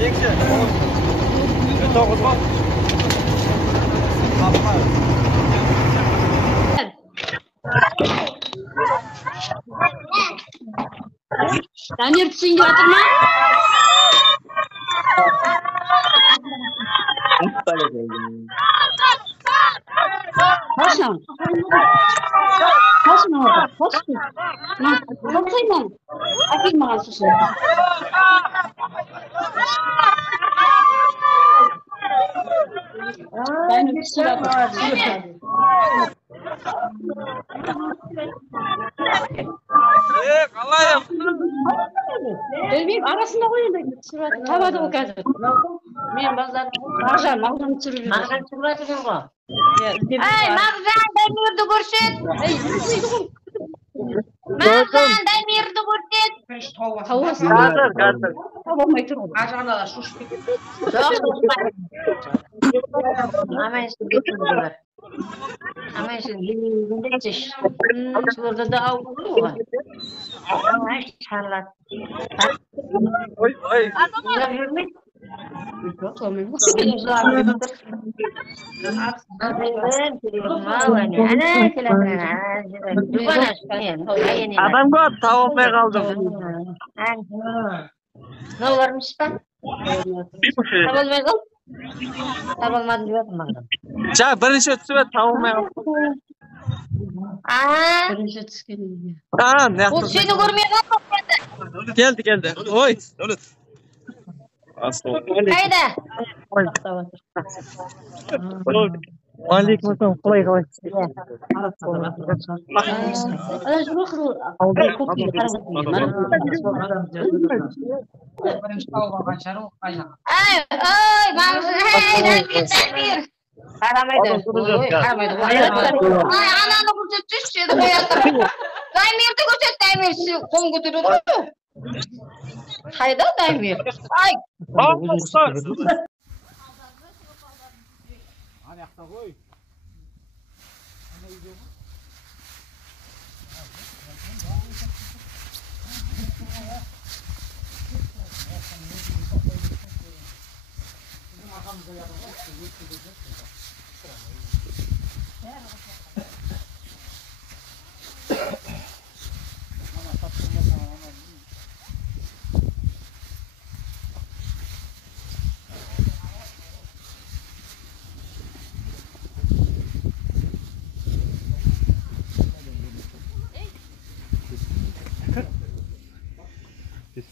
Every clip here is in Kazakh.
Bekçi. To'g'ri bor. Damir tushingga o'tirma. Hoşlan. Hoşlan orada. Hoşlan. Lan, korkayım. Akil bana susun. Ben bir sıra var. Qalayım. Bilmeyim, arasında koyun da sıra tavada o kadar. Men bazar mağazanı sürüyorum. Mağazanı sürüyorum bu. Ay, mağazan Demir'de görüşet. Mağazan Demir'de görüşet. Tavuk. Qadir. Tavuk mı oturur? Ajanalar şuş bir. Ama işte götürdüler. Ama işte dilinde çiş. Şurada da avlu var. Ama inşallah. Oy oy. Adam ko'p, tavolmay qoldim. Ne varmış ben? Bir mushi. Tavolmay qol. Tavolmadim diyordum bana. Ja, birinchi o'tsa tavolmay qoldim. Birinchi tushgan. Ha, ne Bu seni görmeye kalmadı. Geldi. Oy. Davlat. Haydi. Aleyküm selam. Kolay gelsin. Ana şunu kırıl. Ay, Damir. Haramaydı. Ay, ananı kurtulmuş şeydi koyarlar. Damir'de Damir kom götürüyor. Hayda Damir. Ay. Ayakta koy.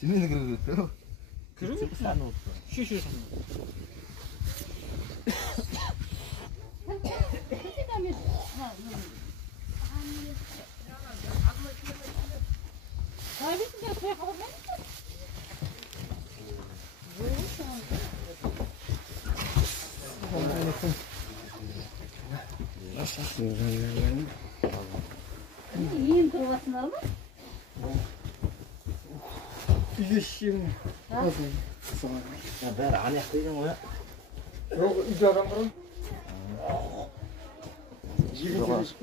Sini kırıldı. Kırıldı sana oldu. Şu sana. Yiyin kırmasınlar mı? Yeşim. Ya ben hani yaptıydım onu. Yok, icra mı?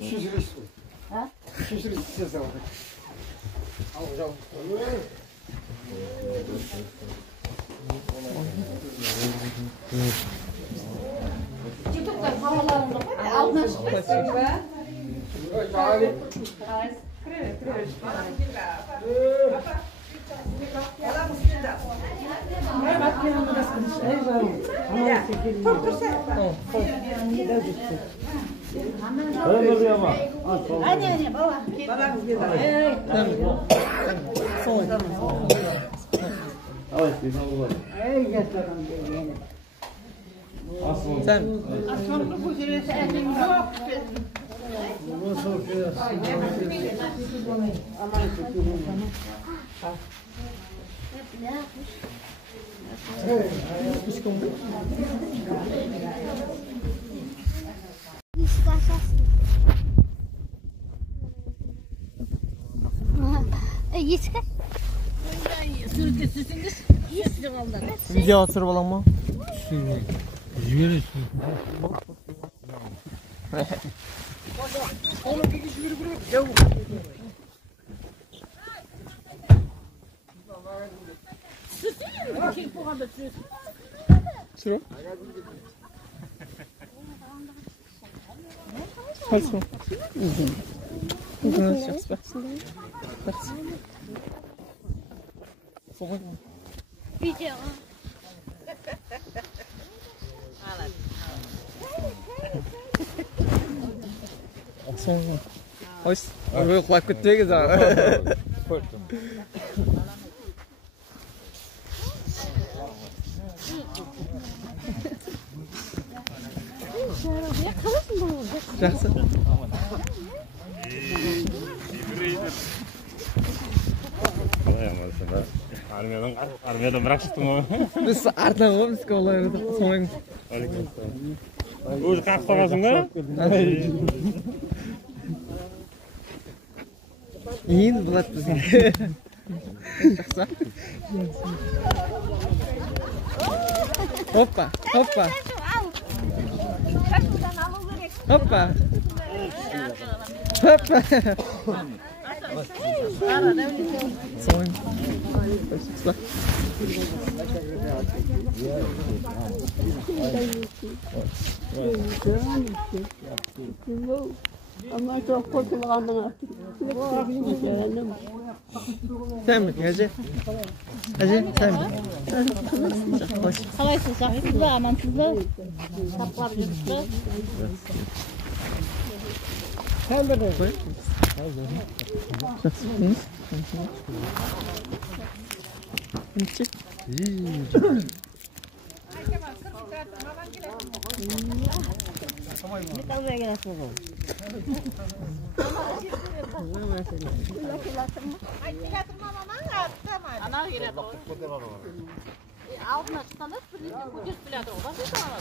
Şişiriş. Ha? Şişiriş ses aldı. Alacağım. Çıktıklar havalarında altına çıktık. Anne baba. Sen. Yetkir. Video atır balamı. 싫어? Хорошо. Сейчас, Видео. Soğuk. Hoş. Böyle kulak kötüye gider. Жақсы. Армиядан бірақ шықтың ғой. Біз артынан ғой, бізге олай соңын. Өзі қақсы қаласың ба? Ең болады бізге. Жақсы. Hoppa, hoppa. Hoppa. Hoppa. Soğuk. Başla. Ama çok korkulağından Sen mi? Hacı? Hacı sen mi? Hoş. Қалайсыз, жақсыз ба, амансыз ба? Сапқап жүрсіз ба? Sen de koy. Жақсы. Çık. Ne kalmaya gelesiniz o? Ana giredi o. Altına çıkanlar ucuz biladı o. Bak bir tane.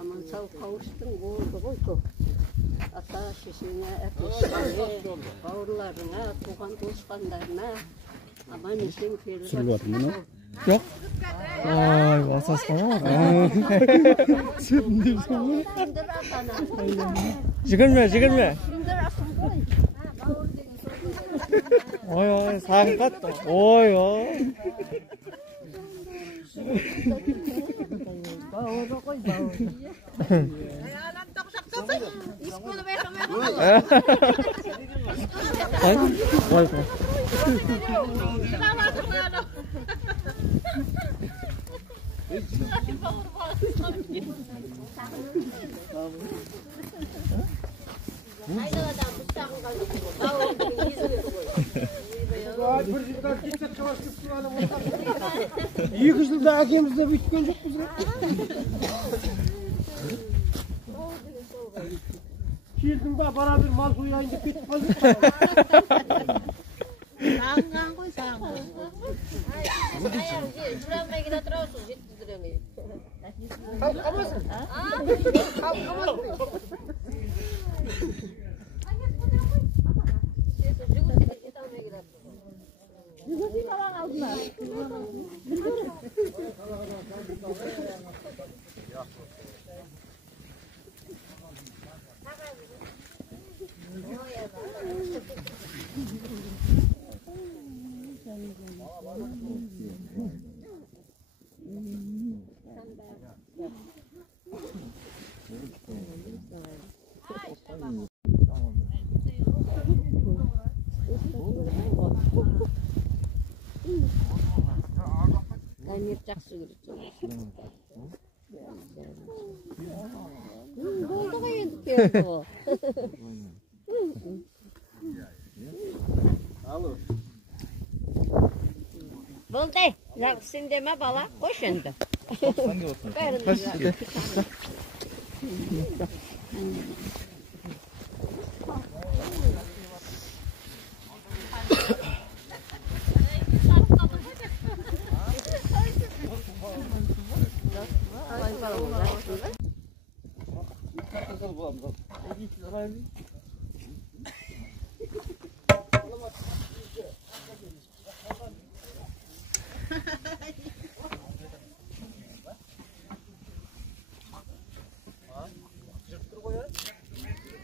Aman sağ kavuştun oldu koydu. Ata şişine, etişine, bavurlarına, tuğan dostlarına aman işin kıyırdı. Sürülü atın bunu. Yok. Ay, vasasana. Şimdi atana. Жүгірме, жүгірме. Şimdi atana. Ой, ой, сағым қатты. Ой, ой. Bavuru koy bavuru. Ay, vay be. Екі жылда әкемізді бүйткен жоқпыз ғой. Келдің ба, бара бір мал сояйын деп кетіп қалдық. Sağından koy sağından. Şuramaya gidip oturuyorsun, ciddi Kalkamazsın. Kalkamazsın. Demir жақсы көреді. Болды ғой енді келді ғой. Болды, жақсың деме бала, қош енді.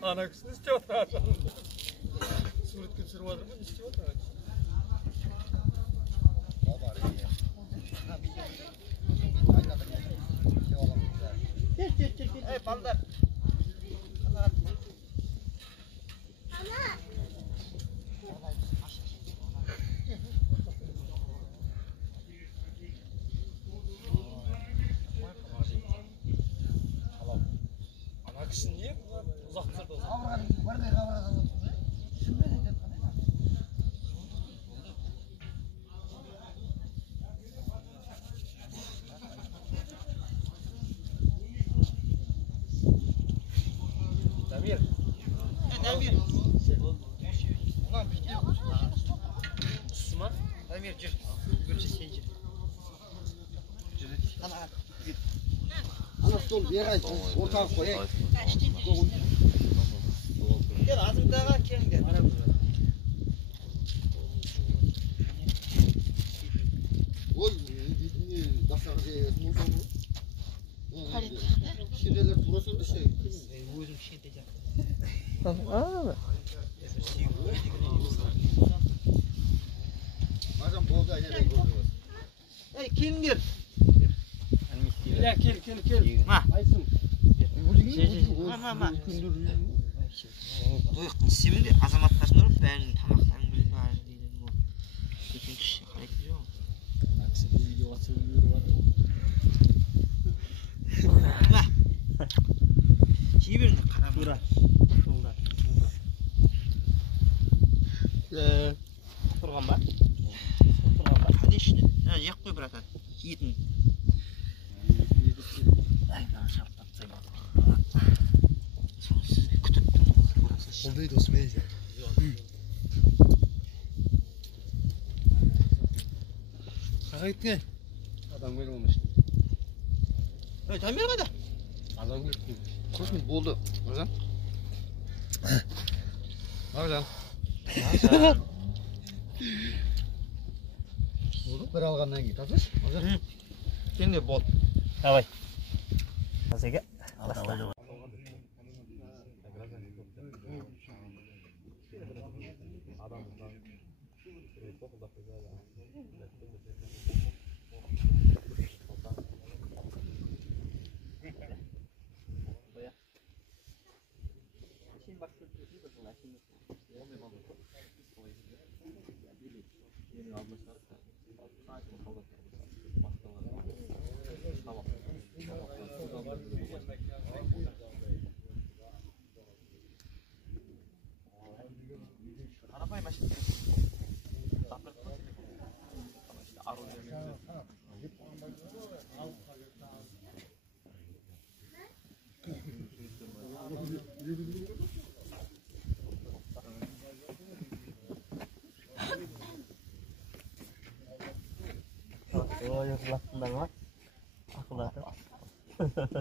Ана кісі не істеп жатыр. Суретке түсіріп жатыр ма? Не істеп жатыр? Ey balдар. Ана кісі не? Ұзақ тұрды. Бардай қабырғадан отырды. Шынымен айтқан еді. Дамир. Дамир. Ulan bir şey yok. Ісі ма? Дамир жүр. Бірінші сен жүр. Ана стол бері ортаға қояйық. Gel azımdağa kendin. Oy, başka şey olsa mı? Şeyler burası da şey. Özüm şey diyeceğim. Aa. Madem bolda nereye gidiyoruz? Hey kimdir? Ya gel. Ha. Aysun. Ma. To'y qilishimda azamatlarni urib, ben tamoqlarni bilib deydi bu. Lekin kishi qaraydi yo'q. Ma. Kiberni qarab tura. Turganma. Hadi ishni. Yo'q qo'y biratan. Yetin. Ay, ben şarttan saymadım. Kütüp Oldaydı Osman'ı. Kayıt ne? Adam böyle olmuştu. Evet, tam bir kadar. Adam gitti. Koşmuş buldu. Hocam. Hocam. Oldu. Bir algandan git. Atış. Hocam. Şimdi bol. Давай. Azega. Arabaya başladı. Oh, yaklaştığından var. Akıllarda.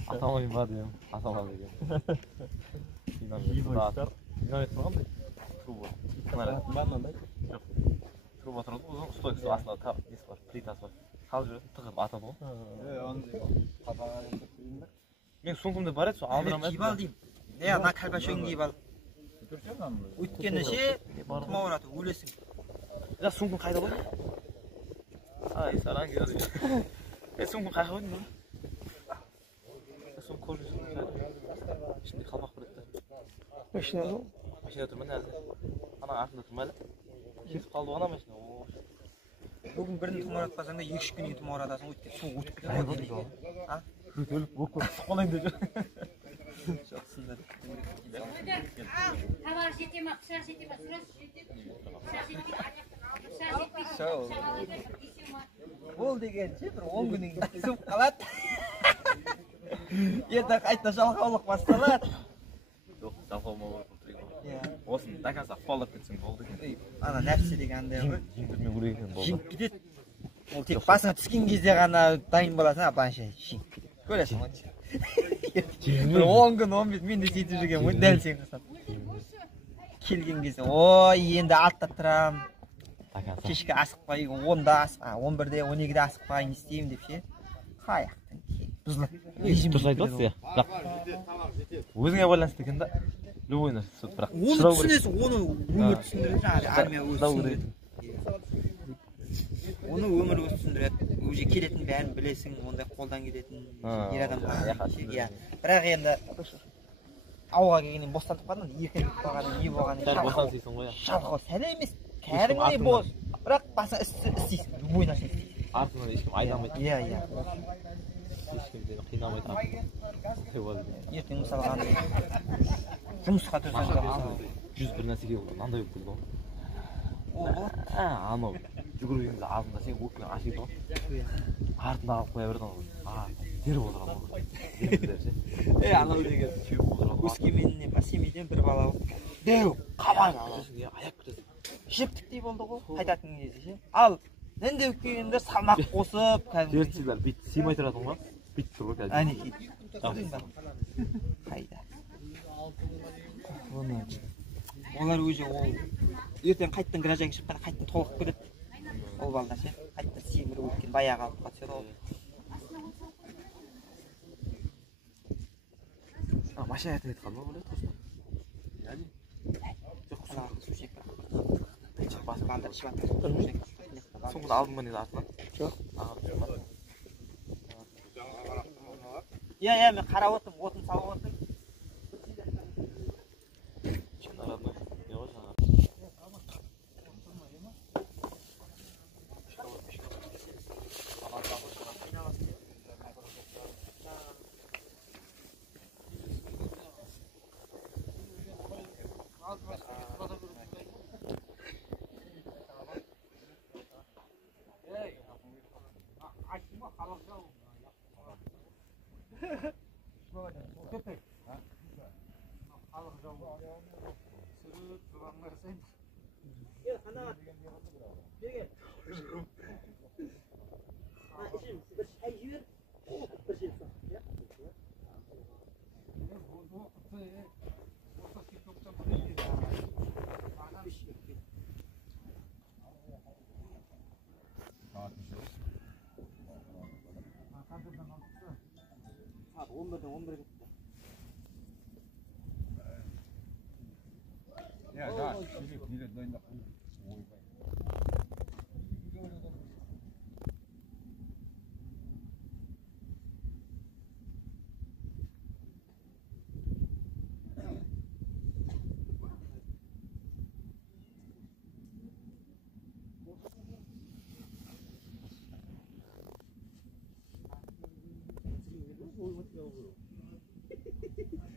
Atama bir var diyorum. Atama bir diyorum. İyi boşlar. İnan etmem mi? Trubo. Kamera. Var mı lan? Yok. Trubo oturdu. Uzun stoykusu aslında tam nesi var. Plitas var. Kalıyor. Tıkıp atama. Men so'ngimda bor edi, aldiraman. Giyib al deyim. Ne ana kalbaşon giyib al. O'tgan ishi tumaveradi, o'lasin. Ya so'ngim qayda qo'yding? Ay, salam görüyor. So'ngim qayda qo'yding? So'ng ko'rishim. Şimdi qalmoq qilibdi. Mashina yo'q. Mashina turman hozir. Ana aslida turmadi. Ketib qoldi ona mashina. Bugun birini tumaratmasang da 2 kunga tumaratasan, o'tgan suv o'tib ketadi. Ha? O'lib o'qib qo'lang dedi. Xabar жетеме, пышақ жетеме, сұрасы жетеді. Пышақ жетпейді, пышақ жетпейді. Бол дегенше bir 10 күннен кейін суып қалады. Ертең қайта жалқаулық басталады. Жоқ, жалқаулық болып тұрайын. Осыны доказа қуалап кетсең болды екен. Ана нәпсі дегенде ғой. Жеңдірмей көрейін екен болды. Жеңіп кетеді. Ол тек басыңа түскен кезде ғана дайын боласың, а банша жеңіп кетеді. Көресің ғой. 10 күн 15 мен де сөйтіп жүрген ғой, дәл сен қысап. Келген кезде, ой, енді аттап тұрам. Кешкі асықпай, 10-да асықпай, 11-де, 12-де асықпай, не істеймін деп ше. Қаяқтан кейін бұзылады. Дұрыс айтып отырсыз, бірақ өзіңе байланысты екен да. любой нәрсе түседі бірақ Оны шыдау керек. түсінесің, оны өмір түсіндіреді, жаңағы армия өзі Шыдау түсіндіреді. керек. Оны өмір өзі түсіндіреді. Уже келетін бәрін білесің, ондай қолдан келетін ер адам бар. Иә. Бірақ енді ауылға келгеннен бостандық бар ма? Еркіндік болғаны, не болғаны. Сәл босансың ғой. Жалқау сәл емес. Кәдімгідей бос. Бірақ басқа істейсің, любой нәрсе істейсің. Артыңнан ешкім айдамайды. Иә, иә. Ешкім сені қинамайды. Ертең мысалға жұмысқа тұрсаң, 101 нәрсеге мынандай болып келді ғой. ол болады. Анау жүгірген кезде алдында сен өкпең ашиды ғой. Артында алып қоя берді ғой. Теріп отырған ғой. Анау деген Өскеменнен ба Семейден бір бала болды. Дәу, қабан аяқ бітеді. жептіктей болды ғой, қайтатын кезде ше. Ал нендеу келгендер салмақ қосып, кәдімгі Жертсіздер бүйтіп сыймай тұратын ғой. Бүйтіп тұр ғой кәдімгі. әнекей. Қайда? Олар өзі ол ертең қайттан гражданға шыққанда қайттан толық көреді. Ол балдар ше, қайттан семіріп өткен баяғы алып түседі ол. Машина айтып қалды ғой, біледі Жоқ, құлағы су шек. Жоқ, бас балдар ішіп жатыр. соңында алдың ба не артынан? Жоқ. Иә, мен қарап отырмын, отын салып отырмын. Saat 11'den 11'e gitti. Ya daha bir döndü.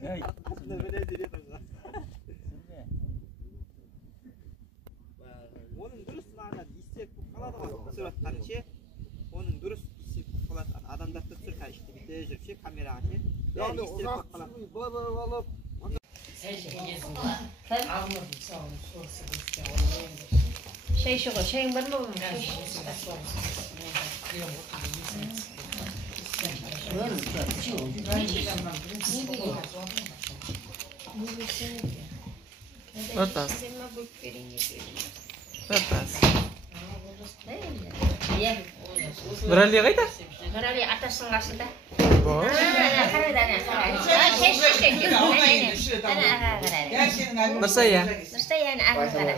Hey, ne böyle diyorsun lan? Onun dürüst ma'noda istek bo'lib qoladi ғой, suratqanicha. Onun dürüst istek bo'lib qoladi. Adamlar tursa işte bitta yuribchi kameraga chi. Yani istek bo'lib qoladi. Şey şu var, şeyin var mı? Birpas. Birpas. Birali qayda? Birali atasının qarşısında. Bor. Nursaya. Nursayani aql qara.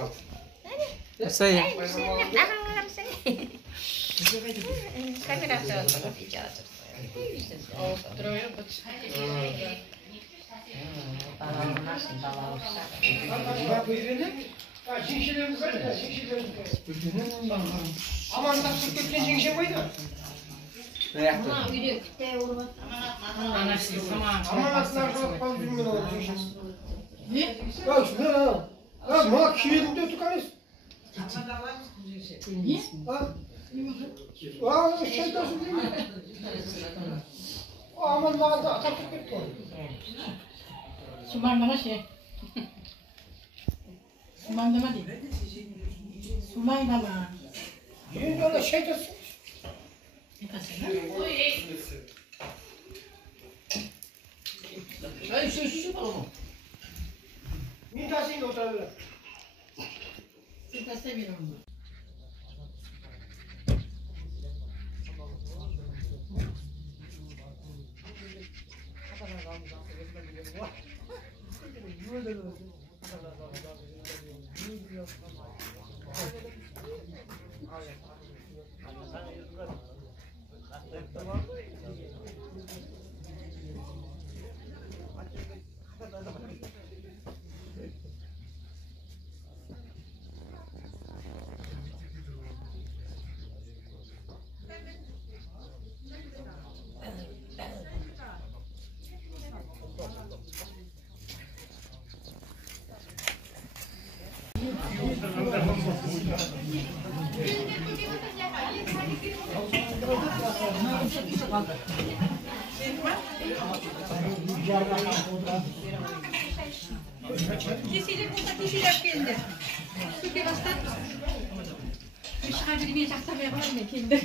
Nursaya. Kamera açalım icat. Aman nasıl kötü şey koydu? Aman nasıl falan bilmiyorum. Ne? Ya şuna. Ya ma kiyerimde tutarız. Ne? Ha? Şey de söyleyeyim. Aman daha da atak kötü. Sumanda şey. Sumanda mı değil? Sumanda mı? Yine öyle şey de Sen şu oğlum. Bir tanesini oturabilir. Siz de seviyorum. Kesilir burada kesilir kendi. Sütü bastır. Bir şey bilmeyi çaktamaya var mı kendi?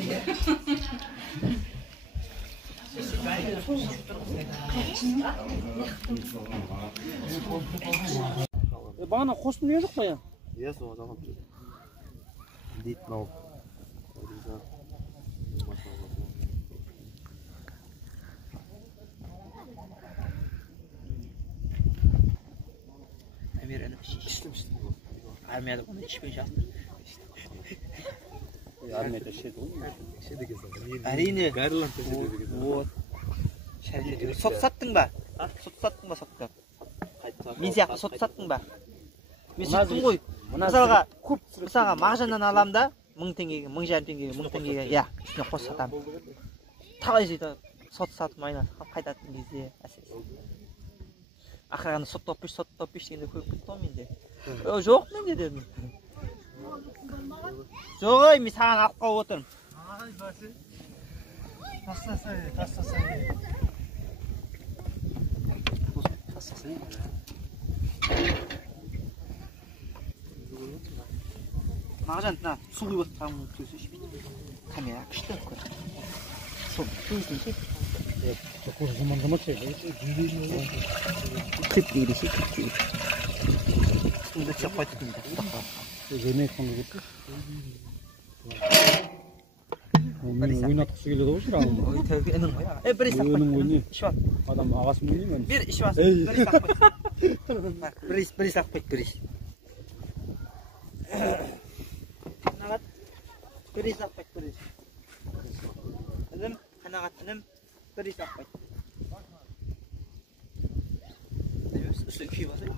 Bana kostüm yedik mi ya? Yes, o zaman. Dit no. Amerika'da işlemiştim. Armiyada onu içmeyiz aslında. Armiyada şey olur mu? Şey de gezer. Әрине. Барлар көшеде gezer. Вот. Шәлкеде. Сот саттың ба? Сот саттың ба сотқа? Мен сияқты сот саттың ба? Мен сөйттім ғой. Мысалға, мысалға мағжаннан аламын да 1000 теңгеге, 1500 теңгеге, 1000 теңгеге, иә, үстіне қос сатамын. Талай жерде сот сатып айналып қайтатын кезде әсіресе. Ақырғанда сот топпеш дегенде көріп кетті ғой менде. Жоқ менде дедім. Жоқ ой, мен саған алып қалып отырмын. Тастасай. Мағжан, на, су құйып отырған көзі бүйтіп. Камера күшті көр. Су көзін шек. Такой замандама чек. Кетпейді шек, кетпейді. Суды чек қайтып дейді. Жемей қанды кетті. Мен ойнатқысы келеді ғой шырағым. Ой, тәуге інің ғой. Бір ес Өнің ойны. Ішіп ал. Адам ағасын ойнаймын. Бір ішіп алсын. Бір ес ақ қойды. Бір ес ақ қойды, бір ес. Қанағат. Бір ес ақ қойды, бір ес. Інім, қанағат інім. Бір ес ақ қойды. Үсті күйіп алсай.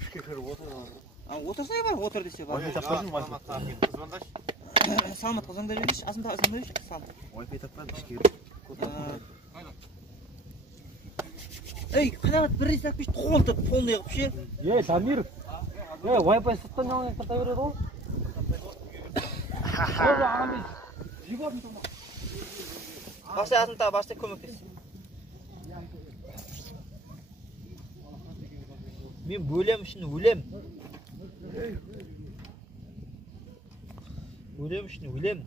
Үшке кіріп отырған. Отырсай бар, отыр десе бар. Саламатқа звондап жіберші, азымда звондап жіберші, Саламат. Wi-Fi таппады, ішке кіріп. Ей, қанағат бір рейс ақпеш, толтып, полный қып ше. Дамир. Wi-Fi сырттан жалған тарта береді ғой. Бастай азымда, бастай көмектес. Мен бөлем үшін өлем. Өлем үшін өлем.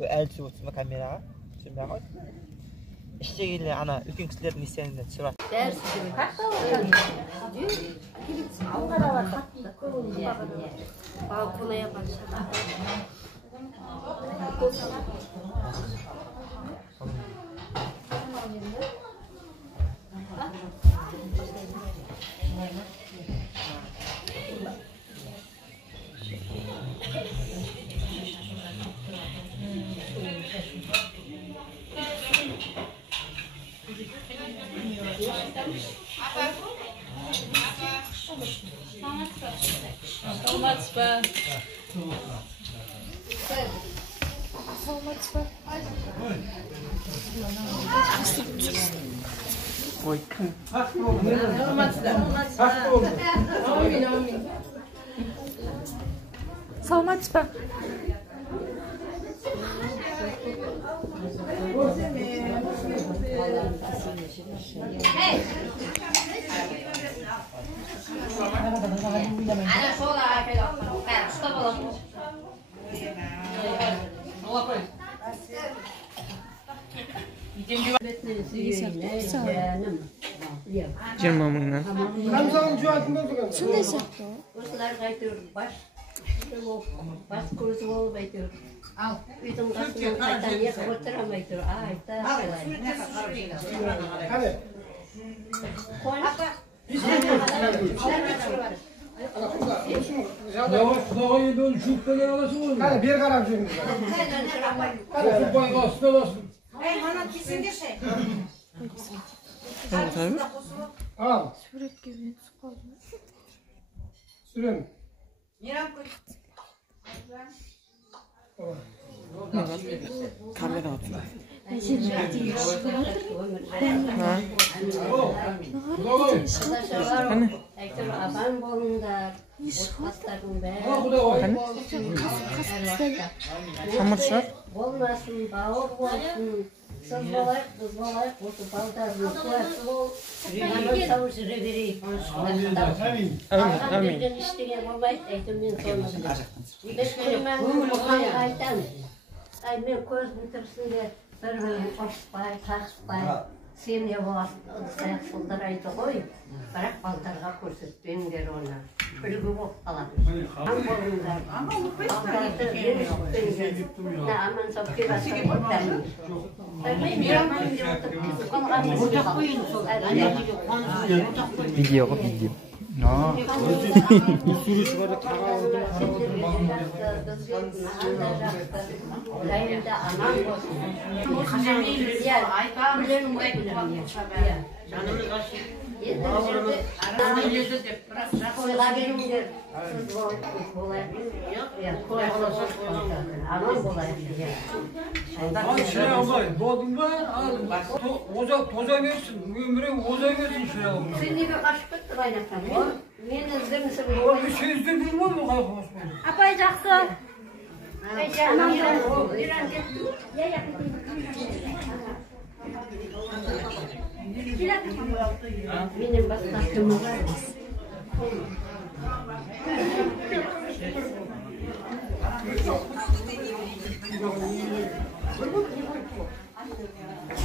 Әлі түсіп отырсың ба камераға? Түсінбей ғой? Іштегелі ана үлкен кісілердің естенінде түсіріп жатыр. Дәрісі қатты алады. Алғаралар қатты. Ал қонай апан саламатсыз ба? Ana sola aquella cara, sta volando. Жиырма мыңнан. Қамсағын жуатын болдық. Сондай сияқты. Осыларға әйтеуір бас көзі болып әйтеуір үйдің қасынан қайта неғып отырамай тұр. Айта Hadi. Құдаға енді оны шөппеге аласың ғой. Hadi bir karam şimdi. Шөппайға астына аласың. Мана кесеңдерші. Al. Sürüm. Kamera atıyor. әйтеуір аман болыңдар. Отбасылардың бәрі болмасын, бауыр болсын. Сіз болайық, біз болайық, осы балдардың куәсі болып, аман сау жүре берейік. Алған берген іштеген болмайды, әйтеуір мен соны білемін. Айтамын. Мен көздің тірісінде бір-бірін қосыспай, тақыспай, сен не боласың, ыдыс-аяқ сылдырайды ғой, бірақ балдарға көрсетпеңдер оны. Үлгі болып қалады. Аман болыңдар. Балдарды ренжітпеңдер. Аман сау кебасыр боттаймын. Видеоға видео. Сұры шығарды Райымда аман болсын. Қойға беріңдер. Сіз болайық. Аман болайық. Şuraya abla, doğdun mu? Toza versin, ömrün oza versin şuraya abla. Sen neге қашып кетті байнақтан? Мен іздемісім O bir şey izledin mi mi kalkmış bu? Апай жақсы. Менен басқа кім бар?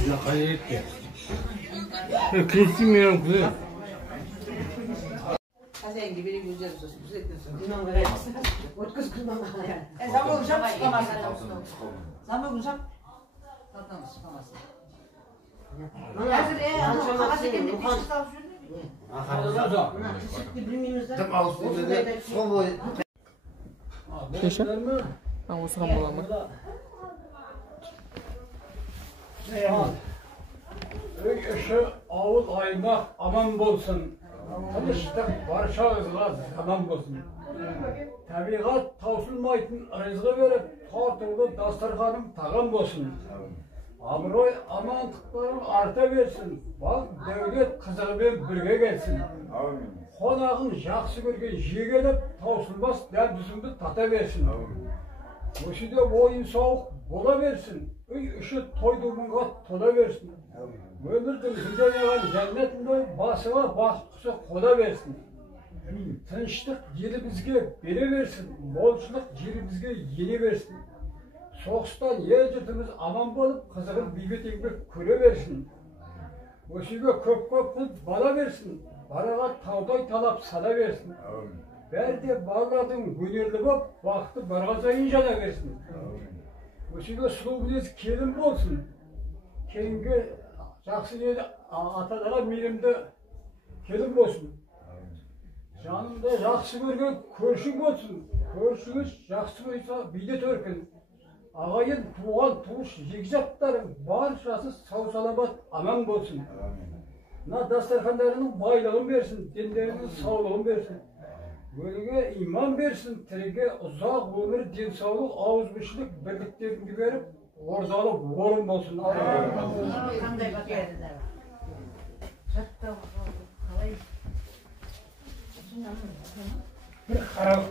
Ya hayret ya. Kesin mi ya kızı? Sen gibi bir güzel olsun. Güzel olsun. Ötküz kızmam ağaya. Zaman uşak çıkamazsın. Zaman uşak çıkamazsın. Hazır ya. Ağaç ekinde bir şey savuşur. Dım ağustos dedi. Sol Keşke. Ben o sıra bulamam. Seyhan. Öyküsü ağıl aymak aman bolsun. Tanıştık barışağızlar aman bolsun. Tabiat tausılmaytın rızkı verip tortuğlu dastarhanım tağım bolsun. Amroy amantıklarım arta versin. Bak devlet kızığымен birge gelsin. Konağın жақсы көрген жегелеп таусылмас дәл дүзімді тата берсін. Өшіде ойын сауық бола берсін. Үй іші тойды мұңға тола берсін. Өмірдің жүденеген жәннетінде басыға бақытқысы қода берсін. Тыныштық елімізге бере берсін. Молшылық жерімізге ене берсін. Соғыстан ел жұртымыз аман болып, қызығын бейбіт еңбек көре берсін. Өшіге көп-көп қыз бала берсін. Бараға таудай талап сала берсін. Бәрі де балалардың өнерлі боп, бақыты барға сайын жана берсін. Өшіге сұлу мінез келін болсын. Келінге жақсы ел атадаға мейірімді келін болсын. Жанымда жақсы көрген көршің болсын. Көршіңіз жақсы болса биде төркін. Ағайын, туған, туыс, жекжаттарың баршасы сау саламат аман болсын. Мына дастархандарының байлығын берсін, дендерінің саулығын берсін. Өліге иман берсін, тіріге ұзақ өмір, денсаулық, ауызбіршілік бірліктерін беріп, ордалы орын болсын. Қандай батырдылар? Bir karam.